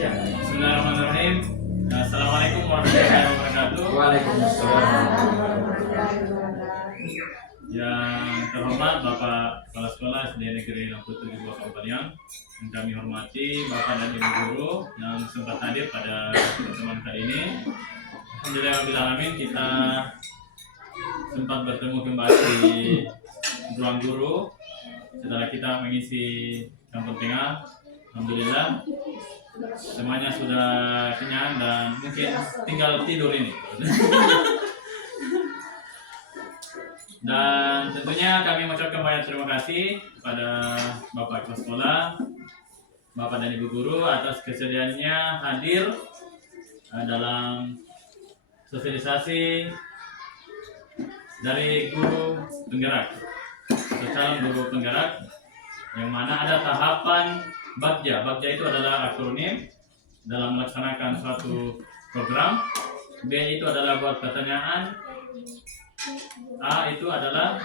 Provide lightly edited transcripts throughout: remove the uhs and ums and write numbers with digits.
Ya. Bismillahirrahmanirrahim. Assalamualaikum warahmatullahi wabarakatuh. Waalaikumsalam. Yang terhormat Bapak Kepala Sekolah SD Negeri 67 Kabupaten, yang kami hormati Bapak dan Ibu Guru yang sempat hadir pada pertemuan kali ini. Alhamdulillahirrahmanirrahim, kita sempat bertemu kembali di ruang guru setelah kita mengisi kampung tengah. Alhamdulillah semuanya sudah kenyang dan mungkin tinggal tidur ini. Dan tentunya kami mengucapkan banyak terima kasih kepada Bapak Kepala Sekolah, Bapak dan Ibu Guru atas kesediaannya hadir dalam sosialisasi dari guru penggerak, calon guru penggerak, yang mana ada tahapan Bagja. Bagja itu adalah akronim dalam melaksanakan suatu program. B itu adalah buat pertanyaan. A itu adalah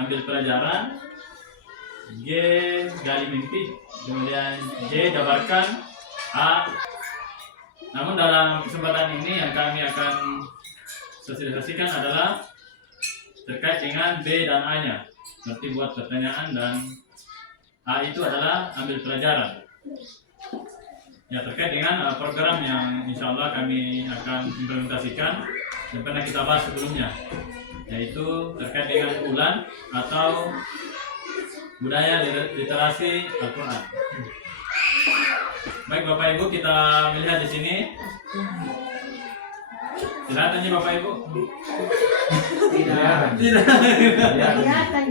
ambil pelajaran. G gali mimpi. Kemudian J jabarkan. A. Namun dalam kesempatan ini yang kami akan sosialisasikan adalah terkait dengan B dan A-nya. Seperti buat pertanyaan, dan A itu adalah ambil pelajaran. Ya, terkait dengan program yang insya Allah kami akan implementasikan yang pernah kita bahas sebelumnya, yaitu terkait dengan bulan atau budaya literasi Al-Quran. Baik Bapak Ibu, kita melihat di sini. Kelihatan nih Bapak Ibu? Tidak. Kelihatan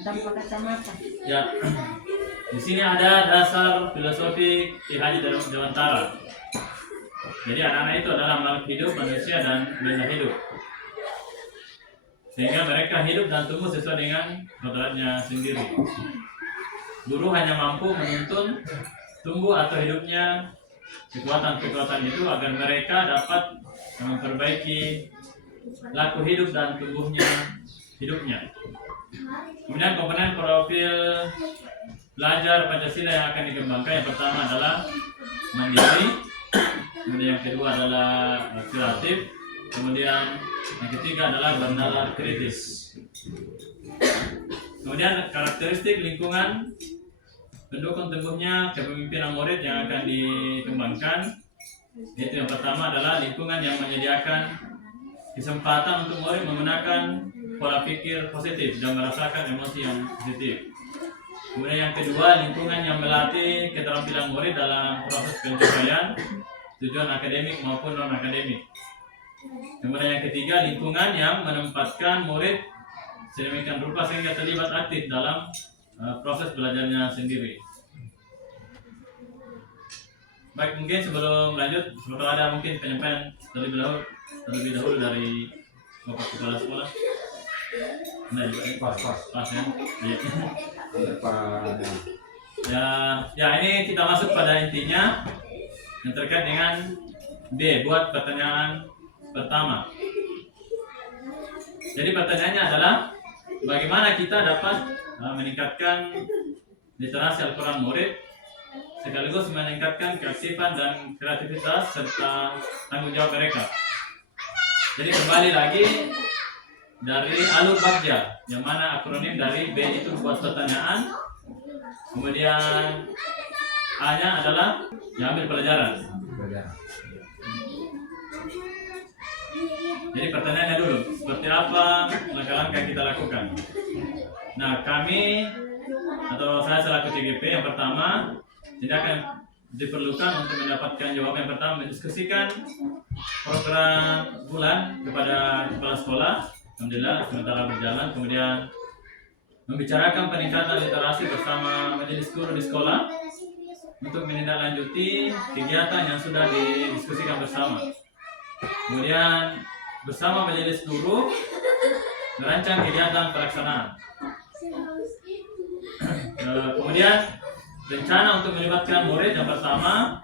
tanpa kacamata. Ya. Di sini ada dasar filosofi Ki Haji Dewantara. Jadi anak-anak itu adalah makhluk hidup, manusia dan benda hidup. Sehingga mereka hidup dan tumbuh sesuai dengan kodratnya sendiri. Guru hanya mampu menuntun tumbuh atau hidupnya kekuatan-kekuatan itu agar mereka dapat memperbaiki laku hidup dan tumbuhnya hidupnya. Kemudian komponen profil belajar Pancasila yang akan dikembangkan, yang pertama adalah mandiri, kemudian yang kedua adalah kreatif, kemudian yang ketiga adalah bernalar kritis. Kemudian karakteristik lingkungan pendukung tumbuhnya kepemimpinan murid yang akan dikembangkan, yaitu yang pertama adalah lingkungan yang menyediakan kesempatan untuk murid menggunakan pola pikir positif dan merasakan emosi yang positif. Kemudian yang kedua, lingkungan yang melatih keterampilan murid dalam proses pencapaian tujuan akademik maupun non akademik. Kemudian yang ketiga, lingkungan yang menempatkan murid sedemikian rupa sehingga terlibat aktif dalam proses belajarnya sendiri. Baik, mungkin sebelum lanjut, semoga ada mungkin penyampaian terlebih dahulu dari Bapak Kepala Sekolah. Nah, pas ya. Ya, ini kita masuk pada intinya yang terkait dengan B, buat pertanyaan pertama. Jadi pertanyaannya adalah bagaimana kita dapat meningkatkan literasi Al-Quran murid sekaligus meningkatkan keaktifan dan kreativitas serta tanggung jawab mereka. Jadi kembali lagi dari alur Bagja, yang mana akronim dari B itu buat pertanyaan, kemudian A-nya adalah diambil pelajaran. Jadi pertanyaannya dulu, seperti apa langkah-langkah kita lakukan? Nah, kami atau saya selaku CGP yang pertama tidak akan diperlukan untuk mendapatkan jawaban. Yang pertama, mendiskusikan program bulan kepada kepala sekolah. Alhamdulillah sementara berjalan. Kemudian membicarakan peningkatan literasi bersama majelis guru di sekolah untuk menindaklanjuti kegiatan yang sudah didiskusikan bersama. Kemudian bersama majelis guru merancang kegiatan pelaksanaan. Kemudian rencana untuk melibatkan murid, yang pertama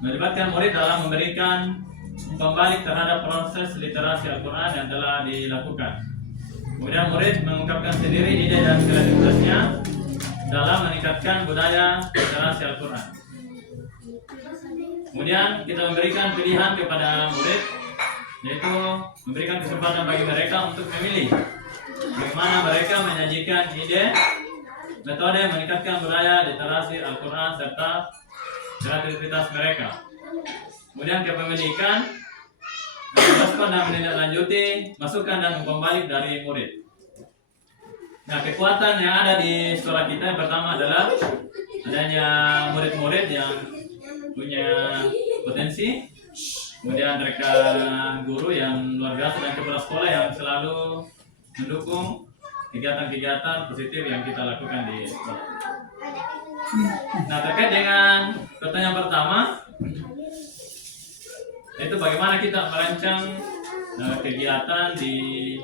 melibatkan murid dalam memberikan pembalik terhadap proses literasi Al-Quran yang telah dilakukan. Kemudian murid mengungkapkan sendiri ide dan kreativitasnya dalam meningkatkan meningkatkan budaya literasi Al-Quran. Kemudian kita memberikan pilihan kepada murid, yaitu memberikan kesempatan bagi mereka untuk memilih bagaimana mereka menyajikan ide, metode meningkatkan budaya literasi Al-Quran serta kreativitas mereka. Kemudian kepemilikan, merespon dan menindaklanjuti masukan dan umpan balik dari murid. Nah, kekuatan yang ada di sekolah kita yang pertama adalah adanya murid-murid yang punya potensi, kemudian mereka guru yang luar biasa dan kepala sekolah yang selalu mendukung kegiatan-kegiatan positif yang kita lakukan di sekolah. Nah, terkait dengan pertanyaan pertama, itu bagaimana kita merancang kegiatan di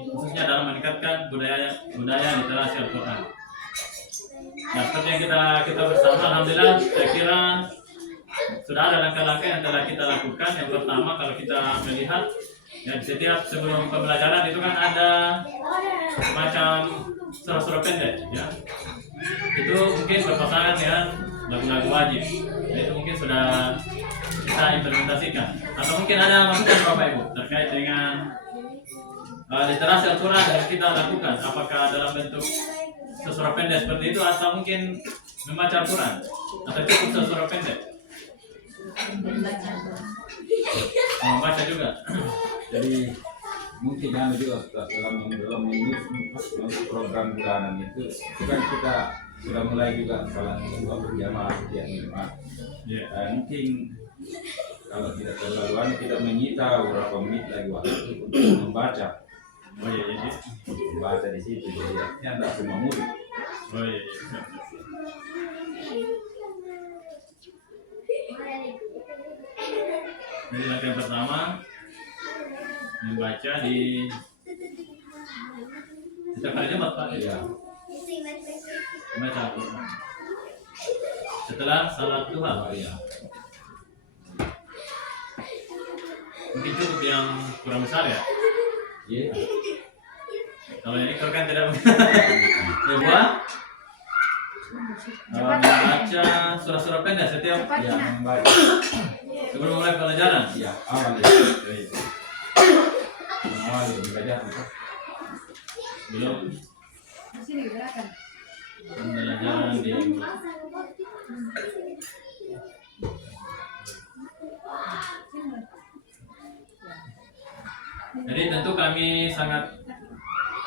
khususnya dalam meningkatkan budaya literasi Al-Quran. Nah, seperti yang kita bersama, alhamdulillah, saya kira sudah ada langkah-langkah yang telah kita lakukan. Yang pertama, kalau kita melihat ya, setiap sebelum pembelajaran itu kan ada semacam surah-surah pendek, ya. Itu mungkin berpasangan dengan lagu-lagu wajib. Nah, itu mungkin sudah kita implementasikan. Atau mungkin ada masukan Bapak Ibu terkait dengan literasi Al-Quran yang kita lakukan. Apakah dalam bentuk surah pendek seperti itu atau mungkin membaca Al-Quran atau cukup surah pendek? Membaca juga. Jadi mungkin yang juga dalam program bulanan itu kan kita sudah mulai juga salat berjamaah ya mungkin kalau tidak terlalu kita menyita beberapa menit lagi waktu untuk membaca. Oh iya, iya. Membaca di situ jadi ya tidak semua murid. Oh iya. Jadi langkah yang pertama membaca di setiap hari Jumat, Pak. Ya. Membaca Al-Quran. Setelah salat duha, Pak. Ya. Mungkin cukup yang kurang besar ya. Iya. Kalau ini kan tidak coba membaca surah-surah pendek setiap Ya, membaca. sebelum mulai pelajaran. Ya, awal ya. Awal ya, belajar. Belum pembelajaran di jadi tentu kami sangat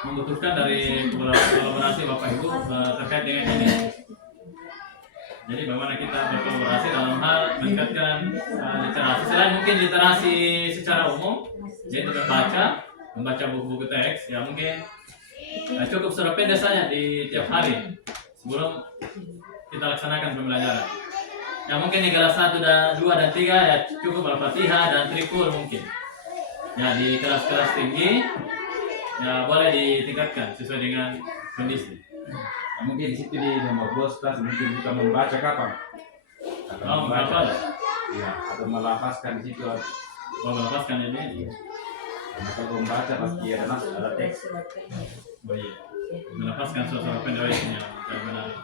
membutuhkan dari kolaborasi Bapak Ibu terkait dengan ini. Jadi bagaimana kita berkolaborasi dalam hal meningkatkan literasi. Selain mungkin literasi secara umum, yaitu membaca buku-buku teks, ya mungkin cukup surah pendek saja di tiap hari sebelum kita laksanakan pembelajaran. Ya mungkin di kelas 1, 2, dan 3 ya cukup Al-Fatihah dan Trikul mungkin. Ya di kelas-kelas tinggi ya boleh ditingkatkan sesuai dengan kondisi. Nah, mungkin di situ di nomor kelas mungkin kita membaca kapan? Atau membaca, ya, atau melafazkan di situ. Melepaskan ini. Atau membaca pasti ada teks. Oh iya. Melepaskan suara pendek ini yang menarik.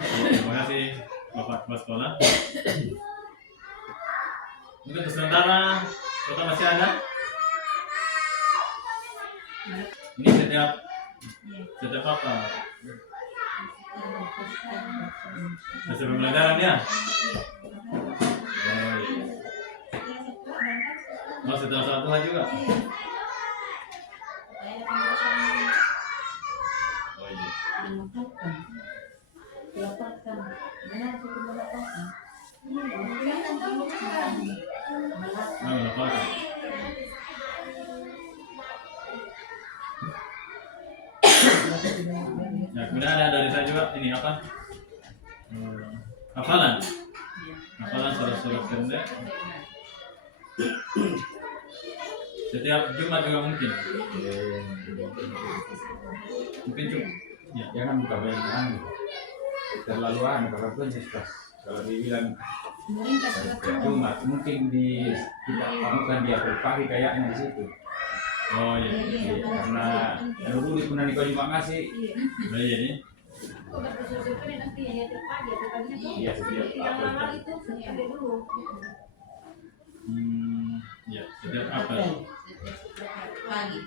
Terima kasih Bapak Kepala Sekolah. Mungkin untuk sementara kita masih ada. Ini setiap apa? Masih pembelajaran ya? Oh iya. Oh setelah salat duha juga? Oh iya. Nah, kemudian ada dari saya juga ini apa? Hafalan surat-surat pendek. Setiap Jumat juga mungkin cukup. Ya. Jangan buka banyak terlalu karena penjelasan. Kalau dibilang Jumat mungkin kita amukan dia berpagi kayaknya di situ. Oh iya. Karena dulu di Punani kau juga ngasih. Oh iya nih. Iya, setiap apel. Ya, setiap apel. Pagi.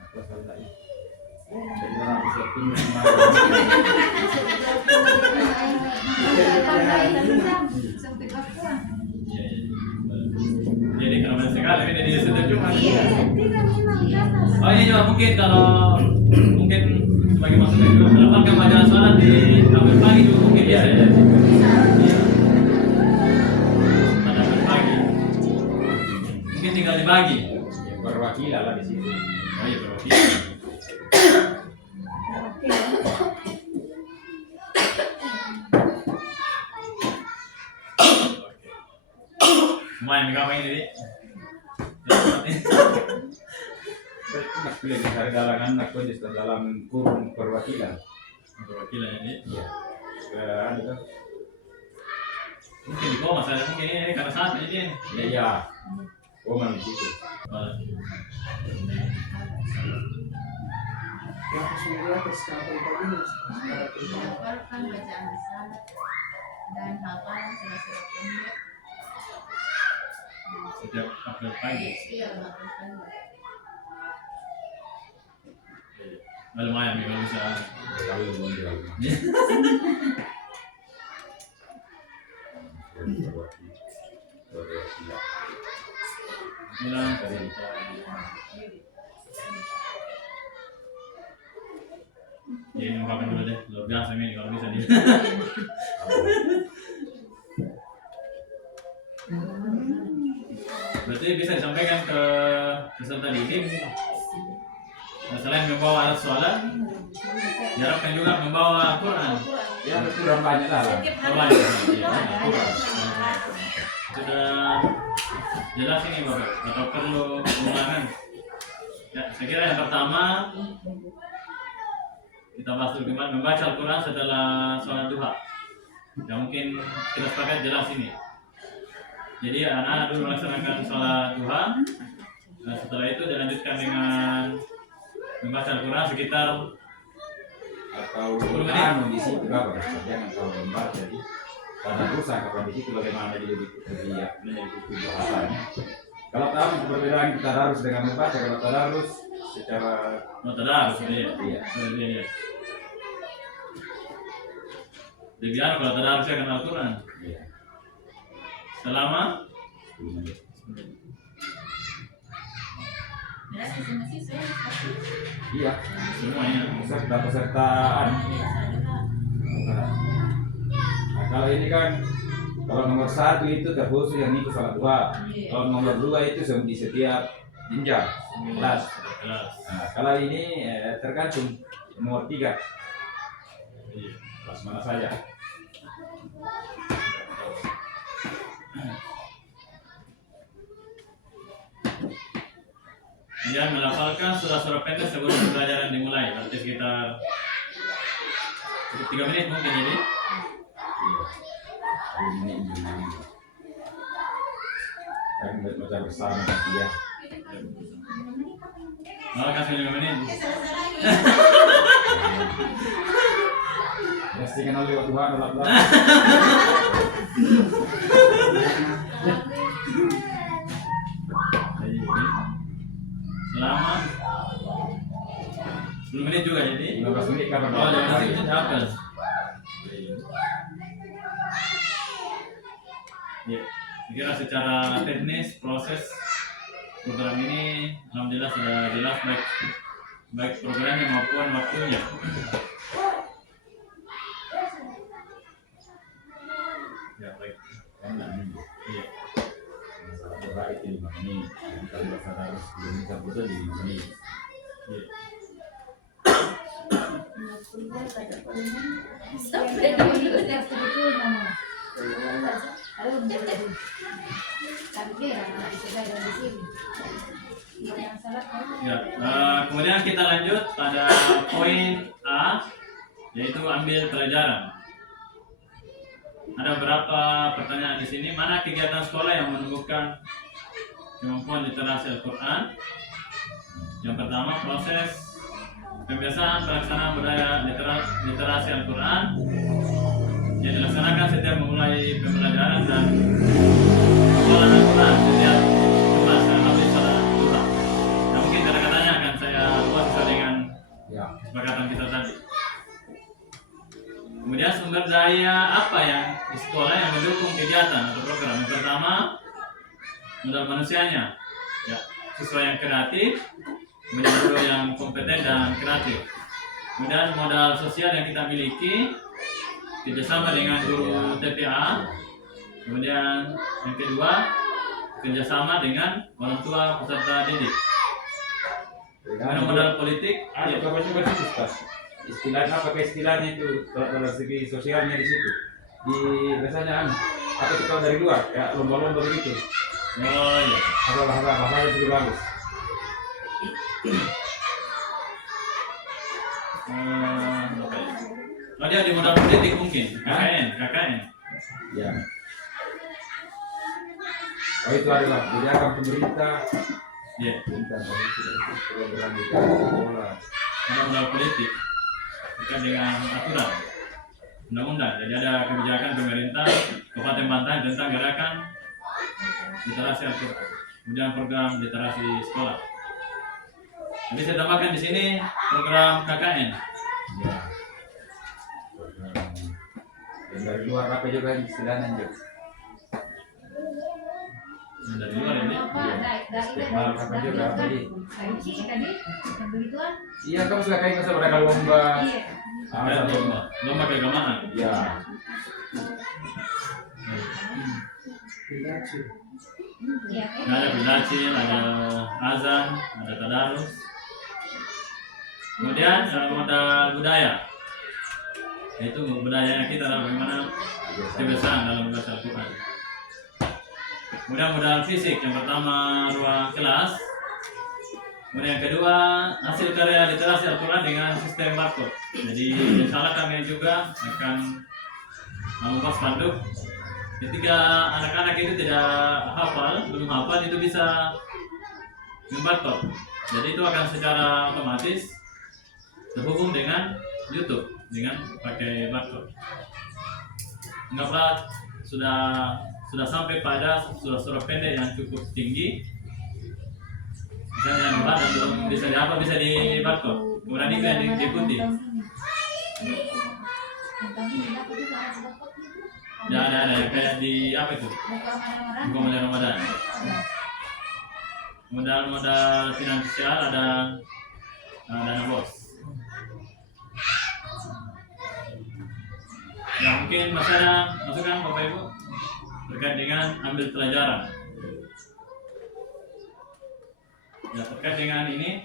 Apa salah ya? Jadi orang bisa tinggal Sampai kapan? Iya, iya. Jadi kalau sekali ini jadi setiap Jumat. Oh iya juga mungkin kalau mungkin sebagai masukan juga mendapatkan majalah sholat di apel pagi juga mungkin Iya, bisa iya. ya. Iya. Pada apel pagi. Mungkin tinggal dibagi. Yang perwakilan lah di situ. Oh iya perwakilan. Lumayan nih kapan ini? Mas pilih dari galangan anak pun di dalam kurung perwakilan. Perwakilan ini. Iya. Ada kan? Mungkin di koma saya mungkin ini karena satu jadi ini. Iya. Oh, di situ. Dihafalkan bacaan salat dan hafalan surat-surat pendek. Setiap apel pagi. Iya, hafalkan. Nah, lumayan nih kalau bisa. Kalau mau jual. Perwakilan. Bilang tadi. Ya, ini ungkapkan dulu deh, luar biasa ini kalau bisa dia. Berarti bisa disampaikan ke peserta didik. Nah, selain membawa alat sholat, diharapkan juga membawa Al-Quran. Ya, kurang banyak lah. Membawa Al-Quran. Sudah jelas ini Bapak, atau perlu pengulangan? Ya, saya kira yang pertama kita bahas dulu gimana membaca Al-Quran setelah sholat duha. Ya mungkin kita sepakat jelas ini. Jadi anak-anak dulu melaksanakan sholat duha. Nah setelah itu dilanjutkan dengan membaca Al-Quran sekitar Atau anu di situ berapa? Jangan kalau lembar jadi karena rusak kapan di situ bagaimana jadi menjadi bahasanya. Kalau tahu perbedaan kita harus dengan membaca, kalau tidak harus secara tadarus ya. Iya. Iya. Jadi kalau tadarus saya kenal Al-Quran iya. selama 10 menit. Jelas siswa-siswa ya, pasti. Iya. semuanya. Pesertaan. Nah, kalau ini kan kalau nomor 1 itu terkhusus yang itu sholat duha. Kalau nomor 2 itu di setiap jenjang kelas. Kelas. Nah, kalau ini tergantung nomor 3 Iya. kelas mana saja. Kemudian melafalkan surah-surah pendek sebelum pembelajaran dimulai. Berarti sekitar 3 menit mungkin jadi. Iya. Ini. Kan baca bersama nanti ya. Malah kasih 5 menit. Pasti kan oleh Tuhan Allah. Jadi ini selama 10 menit juga jadi. 15 menit kapan Oh, jangan nanti itu hafal. Ya, saya kira secara teknis proses program ini alhamdulillah sudah jelas baik programnya maupun waktunya. Ya baik. Iya. Masalah doa itu 5 menit. Kalau masalah harus belum bisa di 5 menit. Iya. Sampai dulu ya. Ya, kemudian kita lanjut pada poin A, yaitu ambil pelajaran. Ada beberapa pertanyaan di sini. Mana kegiatan sekolah yang menumbuhkan kemampuan literasi Al-Quran? Yang pertama, proses pembiasaan pelaksanaan budaya literasi Al-Quran yang dilaksanakan setiap memulai pembelajaran dan pengelolaan Al-Quran setiap kelas yang habis salat duha. Nah, mungkin kata-katanya akan saya buat sesuai dengan Ya. kesepakatan kita tadi. Kemudian sumber daya apa yang di sekolah yang mendukung kegiatan atau program? Yang pertama, modal manusianya, ya, siswa yang kreatif, kemudian guru yang kompeten dan kreatif. Kemudian modal sosial yang kita miliki, kerjasama dengan guru TPA. Kemudian yang kedua, kerjasama dengan orang tua peserta didik. Kemudian modal politik, Ada coba sih Ustaz. Istilahnya apa istilahnya itu dari segi sosialnya di situ. Di biasanya apa itu kalau dari luar kayak lomba-lomba begitu. oh iya, Bahasa itu bagus. apa ya? Oh, dia di modal politik mungkin, KKN. Ya. Oh itu adalah kebijakan pemerintah. Ya, Pemerintah program di sekolah. ada modal politik terkait dengan aturan undang-undang. Jadi ada kebijakan pemerintah Kabupaten Bantaeng tentang gerakan literasi Al-Quran, kemudian program literasi sekolah. Jadi saya tambahkan di sini program KKN. Ya. Dan dari luar apa juga istilahnya juga. Yang dari luar ini. Iya kamu suka kayak masa mereka lomba. Ada lomba keagamaan. Ya. Ada bilacil, ada azan, ada tadarus. Kemudian modal budaya, yaitu budayanya kita bagaimana kebiasaan dalam bahasa Al-Quran. Kemudian modal fisik, yang pertama ruang kelas. Kemudian yang kedua hasil karya literasi Al-Quran dengan sistem barcode. Jadi insya Allah kami juga akan membuat spanduk. Ketika anak-anak itu belum hafal itu bisa membarcode. Jadi itu akan secara otomatis terhubung dengan YouTube dengan pakai barcode. Anggaplah sudah sampai pada surah-surah pendek yang cukup tinggi, misalnya yang berat dan belum bisa dihafal bisa di barcode. Kemudian itu yang diikuti. Ya ada kayak di apa itu? Bukan Ramadan. Modal finansial ada dana bos. Ya mungkin masih ada masukan Bapak Ibu terkait dengan ambil pelajaran. Ya terkait dengan ini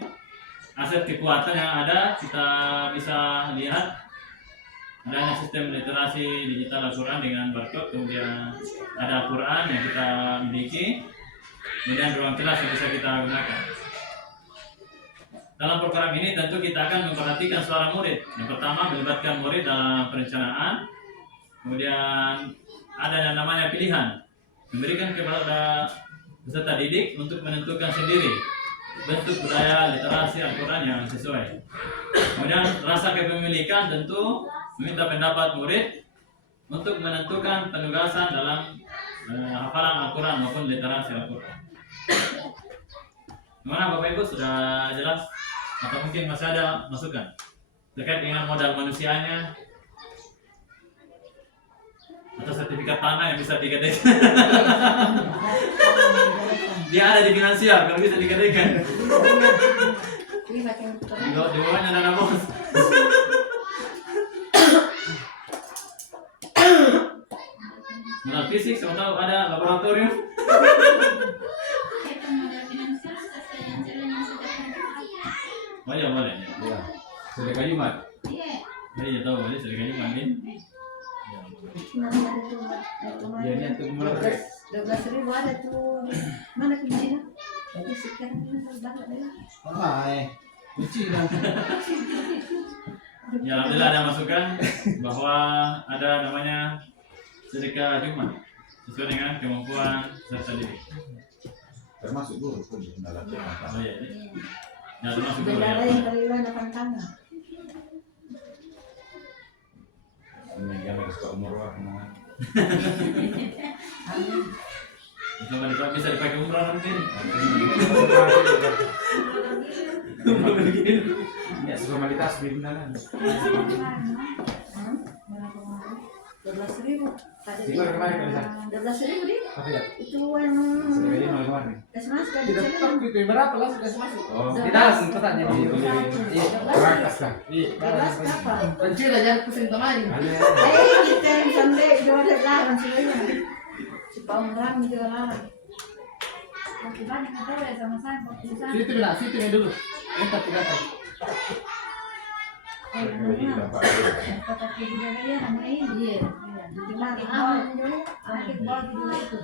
aset kekuatan yang ada kita bisa lihat adanya sistem literasi digital Al-Quran dengan barcode, kemudian ada Al-Quran yang kita miliki, kemudian ruang kelas yang bisa kita gunakan. Dalam program ini tentu kita akan memperhatikan suara murid. Yang pertama melibatkan murid dalam perencanaan, kemudian ada yang namanya pilihan, memberikan kepada peserta didik untuk menentukan sendiri bentuk budaya literasi Al-Quran yang sesuai. Kemudian rasa kepemilikan tentu meminta pendapat murid untuk menentukan penugasan dalam hafalan Al-Quran maupun literasi Al-Quran. Gimana Bapak Ibu, sudah jelas? Atau mungkin masih ada masukan terkait dengan modal manusianya atau sertifikat tanah yang bisa digadaikan? Dia ada di finansial, kalau bisa digadaikan. Di bawahnya dana bos. Modal fisik, sama tahu ada laboratorium. Oh iya boleh. Ya. Sedekah Jumat. Iya tahu boleh sedekah Jumat nih. Ya ini untuk mulai. 12.000 ada tuh. Mana kuncinya? Jadi sekarang ini banget ya. Ya alhamdulillah ada masukan bahwa ada namanya sedekah Jumat sesuai dengan kemampuan peserta didik. Termasuk guru pun dalam Oh iya. Ya termasuk dulu Bendara ya. yang kalian akan tangan. Ini yang lagi suka umur wah kemana? Bisa dipakai umrah nanti. Ya formalitas beneran. 12.000. Tadi Itu yang kemarin kan, 12.000 deh. Apa ya? Itu yang Sebenarnya malam kemarin. tes mas kan Tidak tetap gitu, berapa lah sudah masuk. Oh, Di dalam tempatnya. Iya, berangkas kan? Iya, 12 kapal. Pencuri jangan pusing kemarin. Kita yang sampai dua larang semuanya. Si Paumram juga larang. Masih banyak atau ya sama-sama keputusan. Situ bilang, situ ya dulu. Entah tidak tahu. Jadi dampak. Kota budaya hanya ini. Iya. Di mana aman dulu. Sakit banget dulu itu.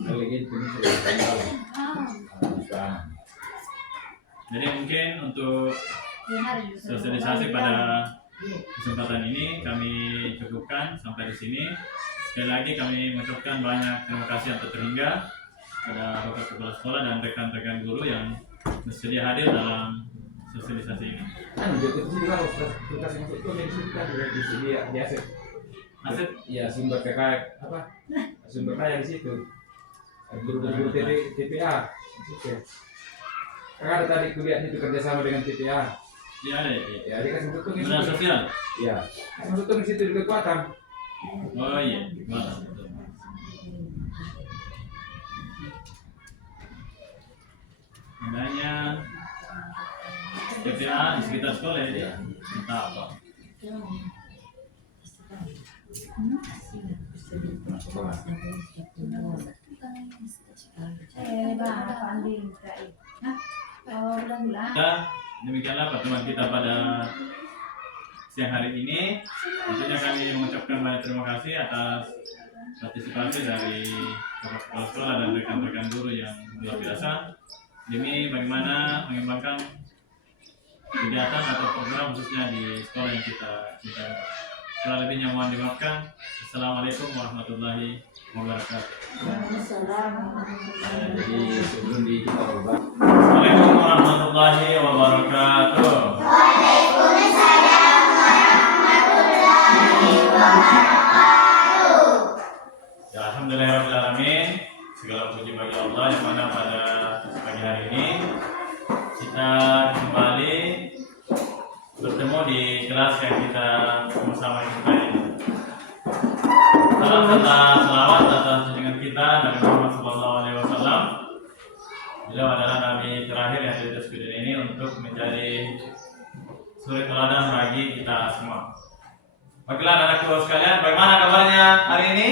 Kalau gitu ini sudah tanggal. Jadi mungkin untuk sosialisasi pada kesempatan ini kami cukupkan sampai di sini. Sekali lagi kami mengucapkan banyak terima kasih atau terhingga pada Bapak Kepala Sekolah dan rekan-rekan guru yang bersedia hadir dalam sosialisasi ini. Kan udah itu juga harus kasih masuk itu dari situ kan udah di sini ya biasa. Aset Ya sumber kekaya apa? Sumber kaya di situ. Guru-guru TPA. Oke. Kakak ada tadi kuliah itu kerjasama dengan TPA. ya ada ya. Ya, dia kasih masuk di Dinas situ. sosial. Ya, kasih masuk di situ di kekuatan. Oh iya, gimana? Adanya TPA di sekitar sekolah ya, entah apa. Ya, demikianlah pertemuan kita pada siang hari ini. Tentunya kami mengucapkan banyak terima kasih atas partisipasi dari kepala sekolah dan rekan-rekan guru yang luar biasa demi bagaimana mengembangkan kegiatan atau program khususnya di sekolah yang kita cintai. Kurang lebihnya mohon dimaafkan. Assalamualaikum warahmatullahi wabarakatuh. Jadi sebelum kita ubah Assalamualaikum warahmatullahi wabarakatuh. Ya, alhamdulillahirrahmanirrahim. Segala puji bagi Allah yang mana pada pagi hari ini kita kembali bertemu di kelas yang kita sama-sama kita ini. Salam serta selawat atas junjungan kita Nabi Muhammad SAW. Beliau adalah Nabi terakhir yang diutus ke dunia ini untuk menjadi suri teladan bagi kita semua. Baiklah anak-anakku sekalian, bagaimana kabarnya hari ini?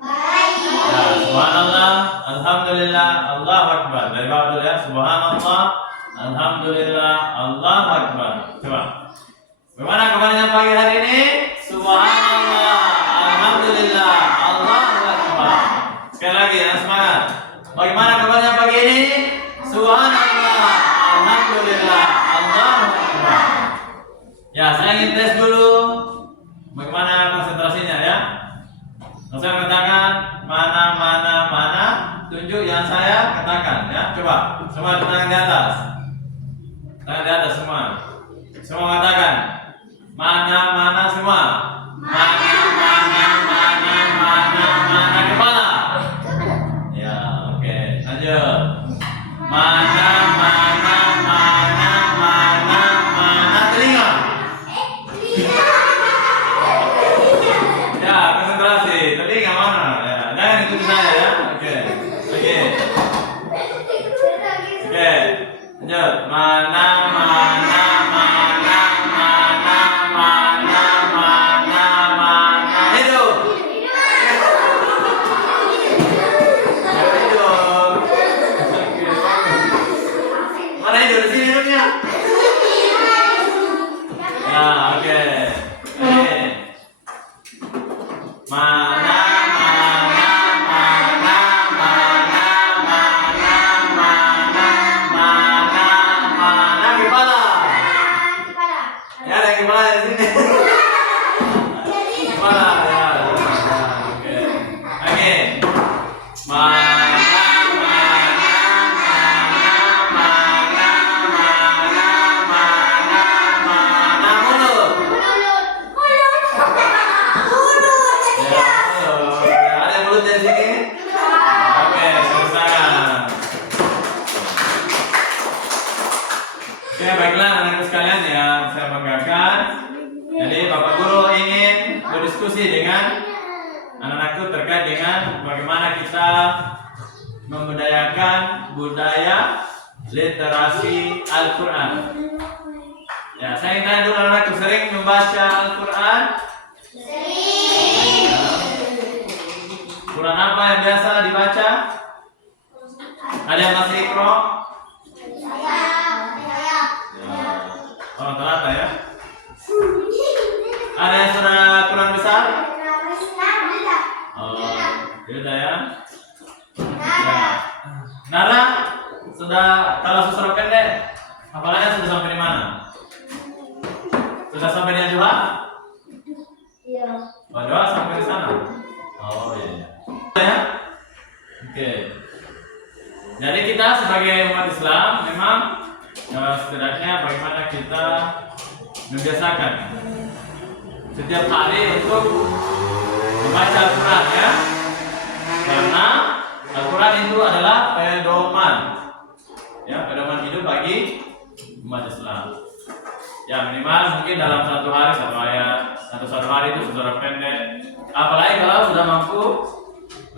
Baik. Ya, subhanallah, alhamdulillah, Allahu Akbar. Dari bawah dulu ya, subhanallah, alhamdulillah, Allahu Akbar. Coba. Bagaimana kabarnya pagi hari ini? Subhanallah, alhamdulillah, Allahu Akbar. Sekali lagi ya, semangat. Bagaimana kabarnya pagi ini? Subhanallah, alhamdulillah, Allahu Akbar. Ya, saya ingin tes dulu. Bagaimana konsentrasinya ya? Saya katakan mana, tunjuk yang saya katakan ya. Coba, semua tangan di atas. Tangan di atas semua. Semua katakan mana semua. Mana kepala. Ya, oke. Lanjut. Mana telinga. Ya, konsentrasi. Telinga mana? Ya, jangan ikuti saya ya. Oke. Lanjut. Mana. Itu. Mana itu? Di sini hidupnya. Ya, oke. Mana kepala? Ya, ada kepala di sini. Kepala, ya. Oke. Oke. Mana Oke, baiklah anak-anak sekalian yang saya banggakan. Jadi Bapak Guru ingin berdiskusi dengan anak-anakku terkait dengan bagaimana kita membudayakan budaya literasi Al-Quran. Ya, saya ingin tanya dulu anak-anakku, sering membaca Al-Quran? Sering. Quran apa yang biasa dibaca? Ada yang masih ikro? Oh, ternyata ya. Ada yang sudah Quran besar? Oh, beda ya. Nara sudah, kalau susur pendek, apalagi sudah sampai di mana? Sudah sampai di Ajwa? Iya. Ajwa sampai di sana. Oh iya. Ya. Oke. Jadi kita sebagai umat Islam memang setidaknya bagaimana kita membiasakan setiap hari untuk membaca Al-Quran ya, karena Al-Quran itu adalah pedoman ya, pedoman hidup bagi umat Islam ya, minimal mungkin dalam satu hari satu ayat, satu hari itu secara pendek, apalagi kalau sudah mampu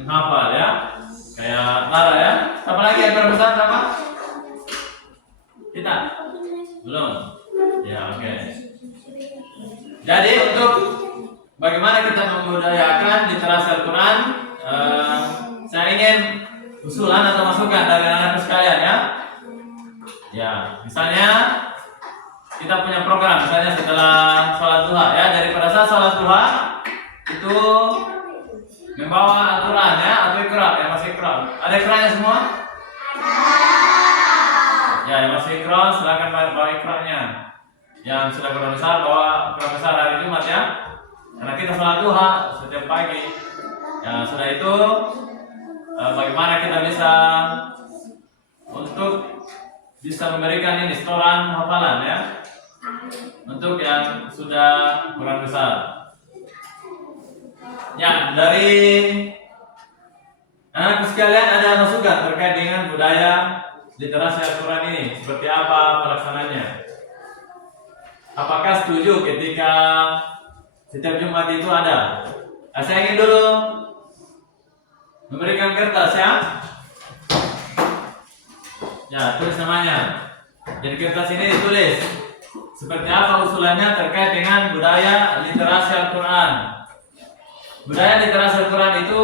menghafal ya, kayak Lara ya. Apalagi yang terbesar sama kita? Belum? Ya, oke. Jadi untuk bagaimana kita membudayakan literasi Al-Quran, saya ingin usulan atau masukan dari anak-anak sekalian ya. Ya, misalnya kita punya program, misalnya setelah sholat duha ya, daripada saat sholat duha itu membawa Al-Quran ya, atau ikra, yang masih ikra. Ada ikranya semua? Ya, yang masih ikra silakan bawa ikranya. Yang sudah Quran besar bawa Quran besar hari Jumat ya, karena kita sholat duha setiap pagi. Ya, sudah itu bagaimana kita bisa untuk bisa memberikan ini setoran hafalan ya, untuk yang sudah Quran besar. Ya, dari anak sekalian ada masukan terkait dengan budaya literasi Al-Quran ini, seperti apa pelaksananya? Apakah setuju ketika setiap Jumat itu ada? Saya ingin dulu memberikan kertas ya. Ya, tulis namanya. Jadi kertas ini ditulis seperti apa usulannya terkait dengan budaya literasi Al-Quran. Budaya literasi Al-Quran itu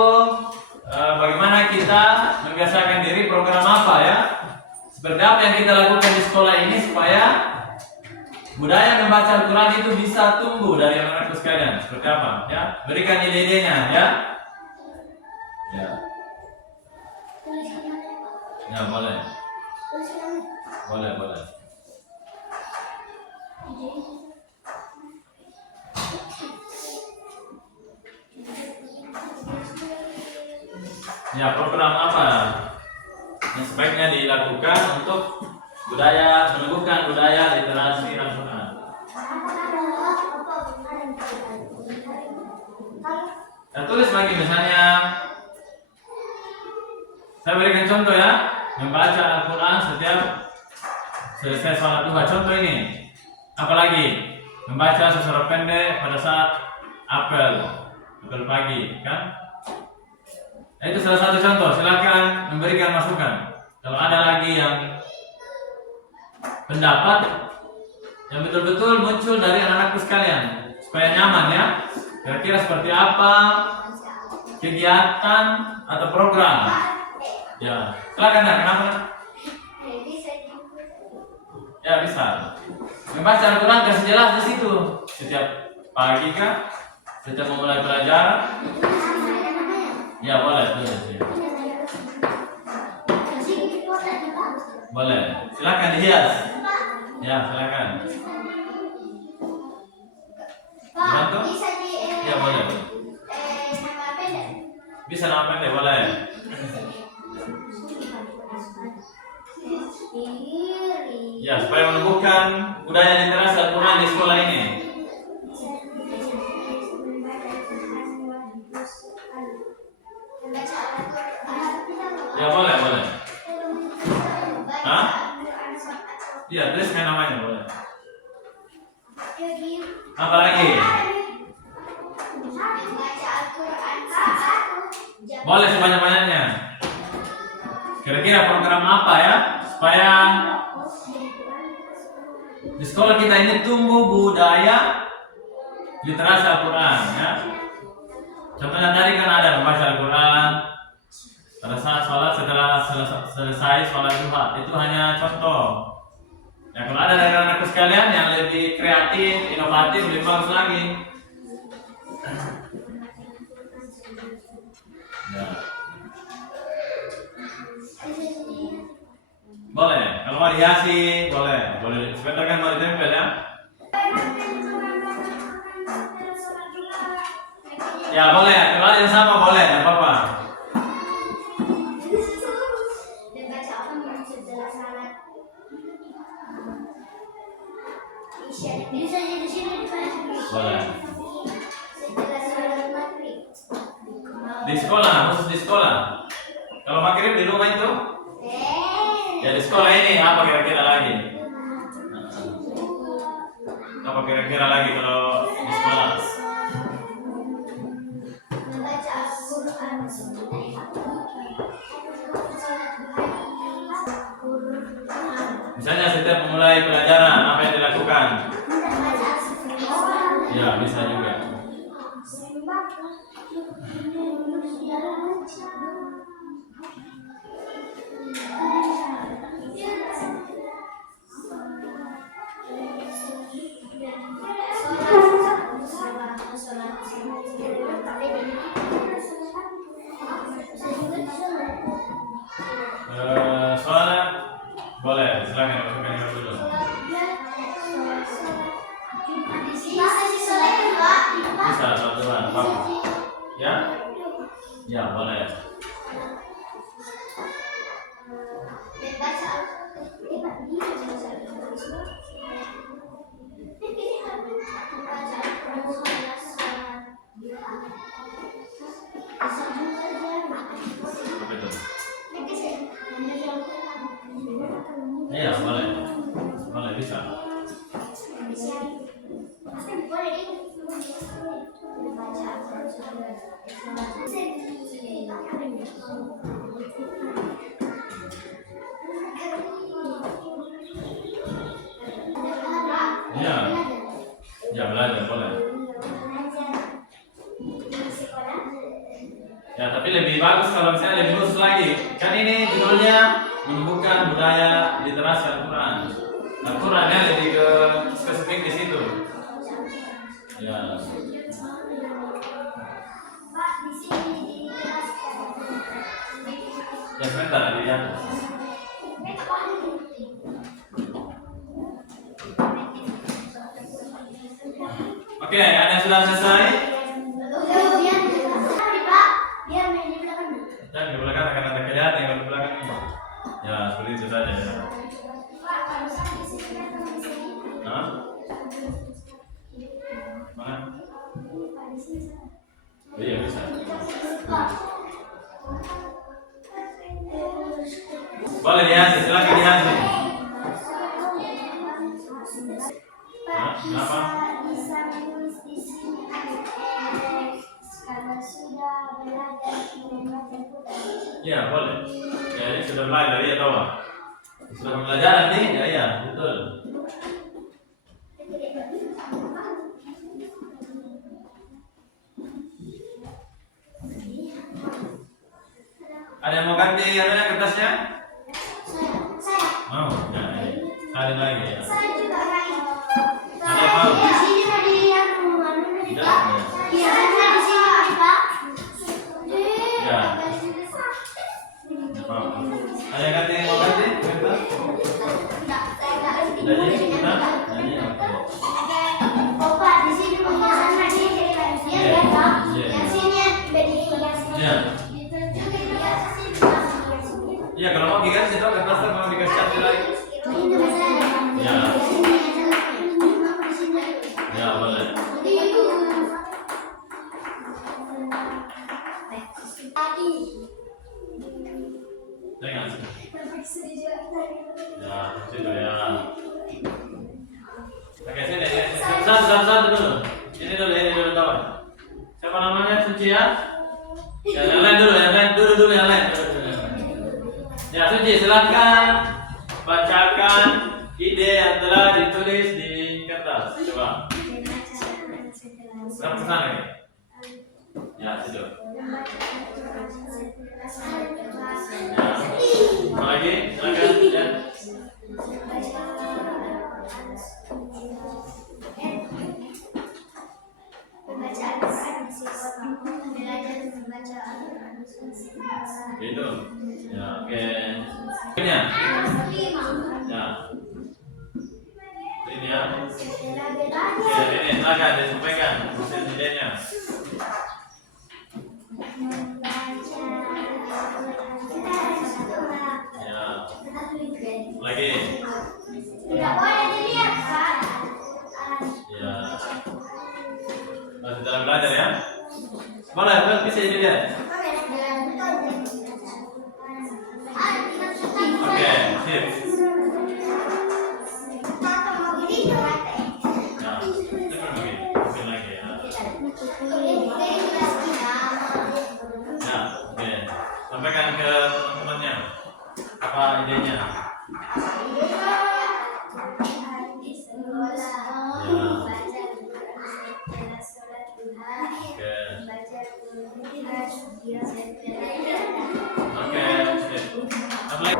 bagaimana kita membiasakan diri, program apa ya, seperti apa yang kita lakukan di sekolah ini supaya budaya membaca Al-Quran itu bisa tumbuh dari anak-anak sekalian. Seperti apa ya, berikan ide-idenya ya. Ya boleh. Boleh. Ya, program apa yang sebaiknya dilakukan untuk menumbuhkan budaya literasi Al-Quran? Saya tulis lagi, misalnya saya berikan contoh ya, membaca Al-Quran setiap selesai sholat duha. Contoh ini, apalagi membaca secara pendek pada saat apel pagi kan? Nah, itu salah satu contoh. Silakan memberikan masukan. Kalau ada lagi yang pendapat yang betul-betul muncul dari anak-anakku sekalian, supaya nyaman ya. Kira-kira seperti apa kegiatan atau program? Ya, silakan ya. Kenapa? Ya bisa. Membaca Al-Quran kasih jelas di situ. Setiap pagi kah? Setiap memulai belajar? Ya boleh tulis ya. Boleh. Silakan dihias. Ya silakan. Dibantu? Ya boleh. Bisa nama pendek boleh. Ya, supaya menumbuhkan budaya literasi Al-Quran di sekolah ini. Ya boleh. Hah? Iya, tuliskan namanya boleh. Apa lagi? Boleh sebanyak-banyaknya. Kira-kira program apa ya supaya di sekolah kita ini tumbuh budaya literasi Al-Quran ya. Contohnya tadi kan ada membaca Al-Quran pada saat sholat, setelah selesai sholat duha, itu hanya contoh. Ya, kalau ada dari anakku sekalian yang lebih kreatif, inovatif, lebih bagus lagi. Ya. Boleh, kalau mau dihiasi boleh, boleh. Sebentar kan mau ditempel ya. Ya boleh, kalau ada yang sama boleh, tidak apa-apa. Boleh. Di sekolah, khusus di sekolah. Kalau maghrib di rumah itu? Ya di sekolah ini apa kira-kira lagi? Apa kira-kira lagi kalau di sekolah? Misalnya setiap memulai pelajaran apa yang dilakukan? Ya bisa juga. Soalnya boleh, silakan masukkan yang dulu. Bisa satuan, bagus. Ya? Ya boleh. Apa itu? Iya boleh, boleh bisa. Iya, ya belajar boleh. Ya tapi lebih bagus kalau misalnya lebih khusus lagi. Kan ini judulnya menumbuhkan budaya literasi Al-Quran. Al-Qurannya lebih ke spesifik di situ. Ya. Ya sebentar lihat. Oke, ada yang sudah selesai? Jangan di belakang akan ada kelihatan yang di belakang ini. Ya seperti itu saja. Ya. Hah? Mana? Oh, iya bisa. Boleh dihiasi, silakan dihiasi. Hah? Kenapa? Ya boleh. Ya ini sudah belajar ya tahu. Sudah pembelajaran nih, ya iya betul. Ada yang mau ganti kertasnya? Mau, ya. Ada lagi ya. Ada yang mau? Ya. Ada yang ganti mau ganti? Jadi kita? Ya. Iya kalau mau diganti itu kertasnya mau dikasih satu lagi. Ya. Ya boleh. Jangan. Ya, situ ya. bacakan ide yang telah ditulis di kertas. Coba. Ke sana lagi. Ya, situ. Ya. Apa lagi? Silakan. Ya. Itu. Ya, oke. Ini ya. Ya. Ini ya. Oke, ini silakan disampaikan hasil idenya. Ya. Lagi. Tidak boleh dilihat, Pak. Ya. Masih dalam belajar ya. Boleh, bisa dilihat. Oke, sip. Ya, cepat lagi. Mungkin lagi ya. Ya, oke. Sampaikan ke teman-temannya. Apa idenya? Oke, sip. Apa lagi?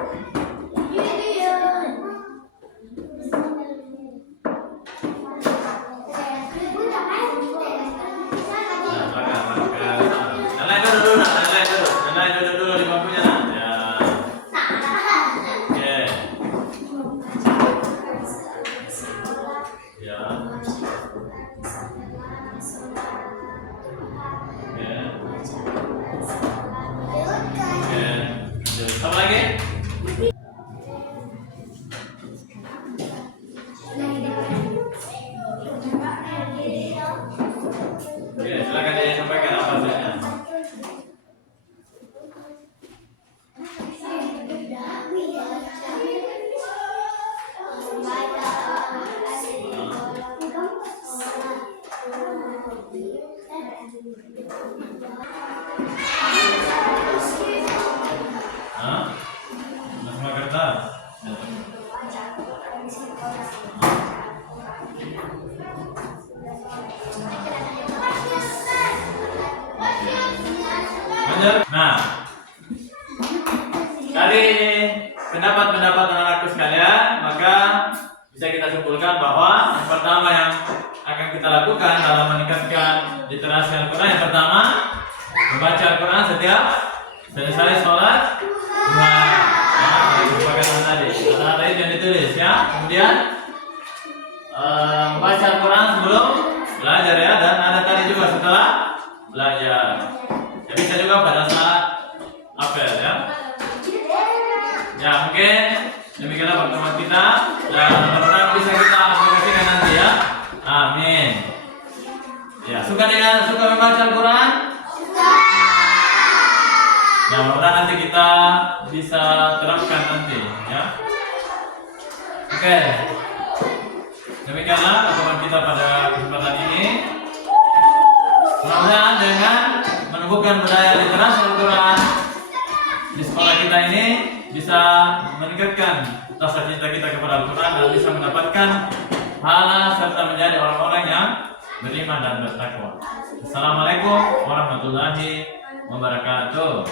Dulu di bangkunya. Ya. Oke. Ya. Oke. Apa lagi? Oke, silakan disampaikan apa saja. Hah? Semua kertas. Nah, dari pendapat-pendapat anak-anakku sekalian, maka bisa kita simpulkan bahwa yang pertama yang akan kita lakukan dalam meningkatkan literasi Al-Quran, yang pertama membaca Al-Quran setiap selesai sholat duha. Tadi ada itu yang ditulis ya. Kemudian membaca Al-Quran sebelum belajar ya, dan ada tadi juga setelah belajar. Ya, bisa juga pada saat apel ya. Ya, mungkin demikianlah pertemuan kita, dan mudah-mudahan bisa kita aplikasikan nanti ya. Amin. Ya, suka membaca Al-Quran? Ya, mudah-mudahan nanti kita bisa terapkan nanti ya. Oke. Demikianlah pertemuan kita pada kesempatan ini. Mudah-mudahan dengan menumbuhkan budaya literasi Al-Quran di sekolah kita ini bisa meningkatkan rasa cinta kita kepada Al-Quran dan bisa mendapatkan pahala serta menjadi orang-orang yang beriman dan bertakwa. Assalamualaikum warahmatullahi wabarakatuh.